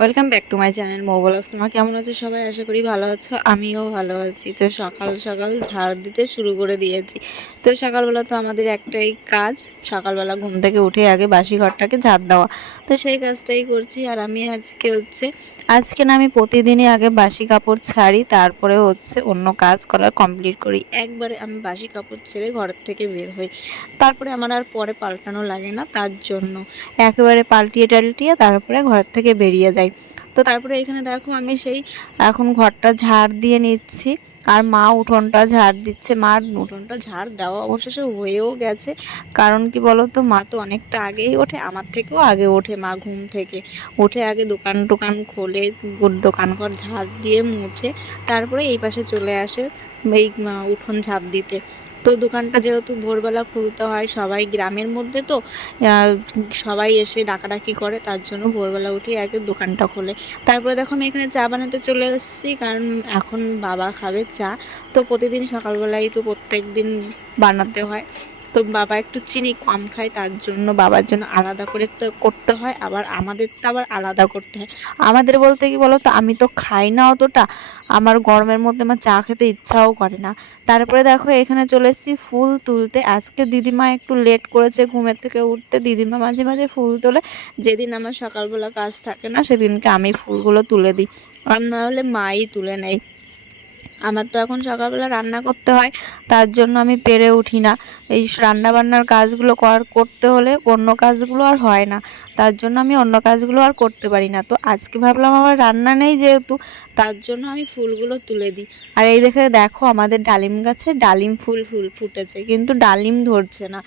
Welcome back to my channel mobiles. তোমার কেমন আছো সবাই? আশা করি ভালো আছো, আমিও ভালো আছি। তো সকাল সকাল ঝাড় দিতে শুরু করে দিয়েছি। তো সকালবেলা তো আমাদের একটাই কাজ, সকালবেলা ঘুম থেকে উঠে আগে বাসি ঘরটাকে ঝাড় দেওয়া। তো সেই কাজটাই করছি। আর আমি আজকে না, আমি প্রতিদিনই আগে বাসি কাপড় ছাড়ি, তারপরে অন্য কাজ করা কমপ্লিট করি। একবারে আমি বাসি কাপড় ছেড়ে ঘরের থেকে বের হই, তারপরে আমার আর পরে পাল্টানো লাগে না। তার জন্য একেবারে পাল্টিয়ে টাল্টিয়ে তারপরে ঘর থেকে বেরিয়ে যাই। তো তারপরে এখানে দেখো আমি এখন ঘরটা ঝাড় দিয়ে নিচ্ছি। আর মা উঠোনটা ঝাড় দিচ্ছে। মার উঠোনটা ঝাড় দেওয়া অবশেষে হয়েও গেছে। কারণ কি বলো তো, মা তো অনেকটা আগেই ওঠে, আমার থেকেও আগে ওঠে। মা ঘুম থেকে উঠে আগে দোকান টোকান খোলে, দোকান ঘর ঝাড় দিয়ে মুছে তারপরে এই পাশে চলে আসে এই উঠোন ঝাড় দিতে। তো দোকানটা যেহেতু ভোরবেলা খুলতে হয়, সবাই গ্রামের মধ্যে তো সবাই এসে ডাকাডাকি করে, তার জন্য ভোরবেলা উঠে আগে দোকানটা খোলে। তারপরে দেখো আমি এখানে চা বানাতে চলে এসেছি, কারণ এখন বাবা খাবে চা। তো প্রতিদিন সকালবেলায় তো প্রত্যেক দিন বানাতে হয়। তো বাবা একটু চিনি কম খায়, তার জন্য বাবার জন্য আলাদা করে তো করতে হয়, আবার আমাদের তো আবার আলাদা করতে হয়। আমাদের বলতে কি বলো তো, আমি তো খাই না অতটা, আমার গরমের মধ্যে আমার চা খেতে ইচ্ছাও করে না। তারপরে দেখো এখানে চলে এসেছি ফুল তুলতে। আজকে দিদিমা একটু লেট করেছে ঘুমের থেকে উঠতে। দিদিমা মাঝে মাঝে ফুল তোলে, যেদিন আমার সকালবেলা কাজ থাকে না সেদিনকে আমি ফুলগুলো তুলে দিই, আর না হলে মাই তুলে নেয়। আমার তো এখন সকালবেলা রান্না করতে হয়, তার জন্য আমি পেরে উঠি না। এই রান্না বান্নার কাজগুলো করতে হলে অন্য কাজগুলো আর হয় না, তার জন্য আমি অন্য কাজগুলো আর করতে পারি না। তো আজকে ভাবলাম আমার রান্না নেই যেহেতু, তার জন্য আমি ফুলগুলো তুলে দিই। আর এই দেখো আমাদের ডালিম গাছে ডালিম ফুল ফুটেছে, কিন্তু ডালিম ধরছে না।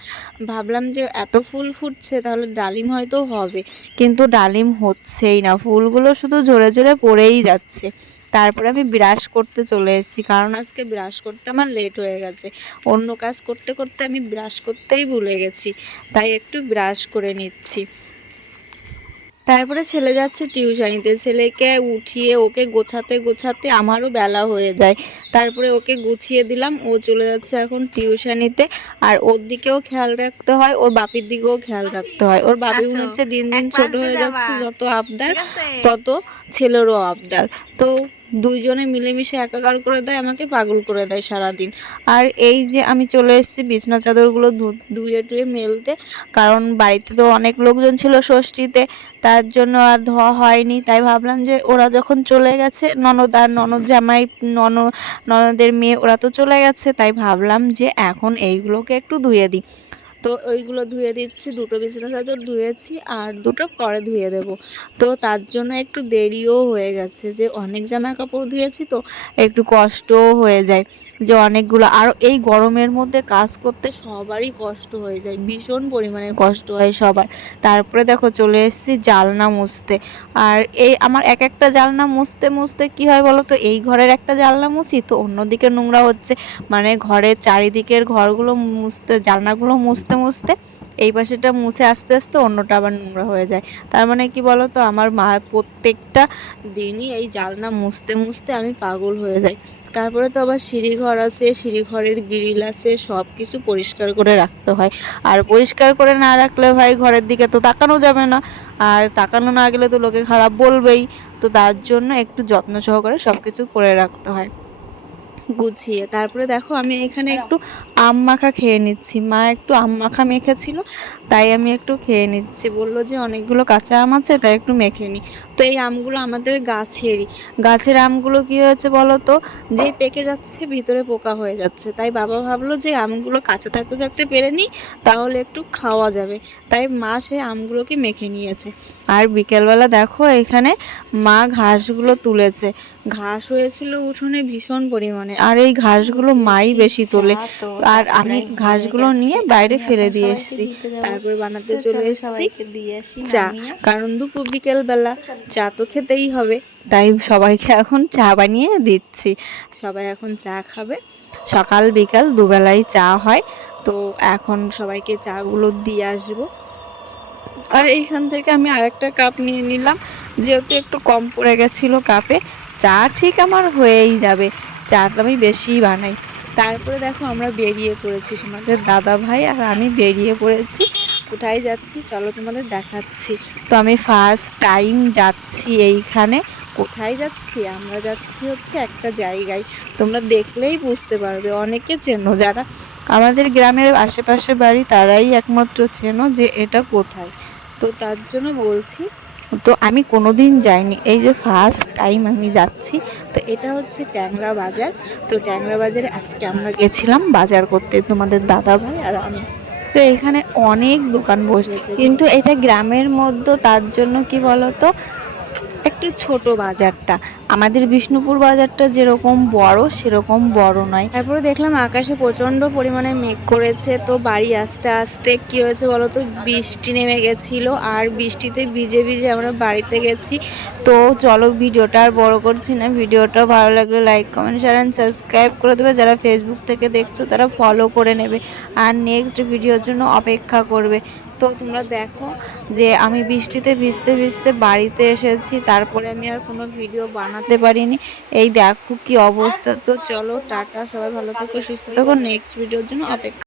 ভাবলাম যে এত ফুল ফুটছে তাহলে ডালিম হয়তো হবে, কিন্তু ডালিম হচ্ছেই না, ফুলগুলো শুধু ঝরে ঝরে পড়েই যাচ্ছে। তারপরে আমি ব্রাশ করতে চলে এসেছি, কারণ আজকে ব্রাশ করতে আমার লেট হয়ে গেছে। অন্য কাজ করতে করতে আমি ব্রাশ করতেই ভুলে গেছি, তাই একটু ব্রাশ করে নিচ্ছি। তারপরে ছেলে যাচ্ছে টিউশনিতে, ছেলেকে উঠিয়ে ওকে গোছাতে গোছাতে আমারও বেলা হয়ে যায়। তারপরে ওকে গুছিয়ে দিলাম, ও চলে যাচ্ছে এখন টিউশনিতে। আর ওর দিকেও খেয়াল রাখতে হয়, ওর বাপির দিকেও খেয়াল রাখতে হয়। ওর বাপি মনে হচ্ছে দিন দিন ছোট হয়ে যাচ্ছে, যত আবদার তত ছেলেরও আবদার। তো দুইজনে মিলেমিশে একাকার করে দেয়, আমাকে পাগল করে দেয় সারাদিন। আর এই যে আমি চলে এসেছি বিছনা চাদরগুলো ধুয়ে টুয়ে মেলতে, কারণ বাড়িতে তো অনেক লোকজন ছিল ষষ্ঠীতে, তার জন্য আর ধোয়া হয়নি। তাই ভাবলাম যে ওরা যখন চলে গেছে, ননদ আর ননদ জামাই, ননদের মেয়ে ওরা তো চলে গেছে, তাই ভাবলাম যে এখন এইগুলোকে একটু ধুয়ে দিই। তো ওইগুলো ধুয়ে দিচ্ছি, দুটো বিছানা চাদর ধুয়েছি আর দুটো পরে ধুয়ে দেব। তো তার জন্য একটু দেরিও হয়ে গেছে, যে অনেক জামা কাপড় ধুয়েছি তো একটু কষ্টও হয়ে যায়, যে অনেকগুলো। আর এই গরমের মধ্যে কাজ করতে সবারই কষ্ট হয়ে যায়, ভীষণ পরিমাণে কষ্ট হয় সবার। তারপরে দেখো চলে এসেছি জালনা মুছতে। আর এই আমার এক একটা জালনা মুছতে মুছতে কি হয় বলো তো, এই ঘরের একটা জালনা মুছি তো অন্যদিকে নোংরা হচ্ছে, মানে ঘরের চারিদিকের ঘরগুলো মুছতে, জানলাগুলো মুছতে মুছতে এই পাশেটা মুছে আস্তে আস্তে অন্যটা আবার নোংরা হয়ে যায়। তার মানে কি বলো তো, আমার মা প্রত্যেকটা দিনই এই জানলা মুছতে মুছতে আমি পাগল হয়ে যাই। তারপরে তো আবার সিঁড়িঘর আছে, সিঁড়িঘরের গ্রিল আছে, সব কিছু পরিষ্কার করে রাখতে হয়। আর পরিষ্কার করে না রাখলে ভাই ঘরের দিকে তো তাকানো যাবে না, আর তাকানো না গেলে তো লোকে খারাপ বলবেই। তো তার জন্য একটু যত্ন সহকারে সব কিছু করে রাখতে হয় গুছিয়ে। তারপরে দেখো আমি এখানে একটু আম মাখা খেয়ে নিচ্ছি। মা একটু আম মাখা মেখেছিল, তাই আমি একটু খেয়ে নিচ্ছি। বললো যে অনেকগুলো কাঁচা আম আছে, তাই একটু মেখে নিই। তো এই আমগুলো আমাদের গাছেরই, গাছের আমগুলো কি হয়েছে বলো তো, যেই পেকে যাচ্ছে ভিতরে পোকা হয়ে যাচ্ছে। তাই বাবা ভাবলো যে আমগুলো কাঁচা থাকতে থাকতে পেরে নিই, তাহলে একটু খাওয়া যাবে। তাই মা সে আমগুলোকে মেখে নিয়েছে। আর বিকেলবেলা দেখো এখানে মা ঘাসগুলো তুলেছে। ঘাস হয়েছিল উঠোনে ভীষণ পরিমাণে, আর এই ঘাসগুলো মাই বেশি তোলে। আর আমি ঘাসগুলো নিয়ে বাইরে ফেলে দিয়ে এসেছি। তারপর বানাতে চলে এসেছি চা, কারণ দুপুর বিকেল বেলা চা তো খেতেই হবে, তাই সবাইকে এখন চা বানিয়ে দিচ্ছি। সবাই এখন চা খাবে, সকাল বিকাল দুবেলাই চা হয়। তো এখন সবাইকে চাগুলো দিয়ে আসবো। আর এইখান থেকে আমি আরেকটা কাপ নিয়ে নিলাম, যেহেতু একটু কম পড়ে গেছিলো কাপে। চা ঠিক আমার হয়েই যাবে, চাটা আমি বেশিই বানাই। তারপরে দেখো আমরা বেরিয়ে পড়েছি, তোমাদের দাদা ভাই আর আমি বেরিয়ে পড়েছি কোথায় যাচ্ছি চলো তোমাদের দেখাচ্ছি। তো আমি ফার্স্ট টাইম যাচ্ছি এইখানে। কোথায় যাচ্ছি? আমরা যাচ্ছি হচ্ছে একটা জায়গায়, তোমরা দেখলেই বুঝতে পারবে। অনেকে চেনো, যারা আমাদের গ্রামের আশেপাশে বাড়ি তারাই একমাত্র চেনো যে এটা কোথায়। তো তার জন্য বলছি, তো আমি কোনোদিন যাইনি, এই যে ফার্স্ট টাইম আমি যাচ্ছি। তো এটা হচ্ছে ট্যাংরা বাজার। তো ট্যাংরা বাজারে আজকে আমরা গেছিলাম বাজার করতে, তোমাদের দাদা ভাই আর আমি। তো এখানে অনেক দোকান বসেছে, কিন্তু এটা গ্রামের মধ্যে, তার জন্য কি বলতো একটু ছোট বাজারটা। আমাদের বিষ্ণুপুর বাজারটা যেরকম বড় সেরকম বড় নয়। তারপরে দেখলাম আকাশে প্রচণ্ড পরিমাণে মেঘ করেছে। তো বাড়ি আসতে আসতে কি হয়েছে বলো তো, বৃষ্টি নেমে গেছিল, আর বৃষ্টিতে ভিজে ভিজে আমরা বাড়িতে গেছি। তো চলো ভিডিওটা আর বড় করছি না, ভিডিওটা ভালো লাগলে like comment share and subscribe করে দেবে। যারা ফেসবুক থেকে দেখছো তারা ফলো করে নেবে, আর নেক্সট ভিডিওর জন্য অপেক্ষা করবে। তো তোমরা দেখো যে আমি বৃষ্টিতে ভিজতে ভিজতে বাড়িতে এসেছি, তারপরে আমি আর কোনো ভিডিও বানাতে পারিনি। এই দেখো কি অবস্থা। তো চলো টাটা, সবাই ভালো থেকো, সুস্থ থেকো, নেক্সট ভিডিওর জন্য অপেক্ষা।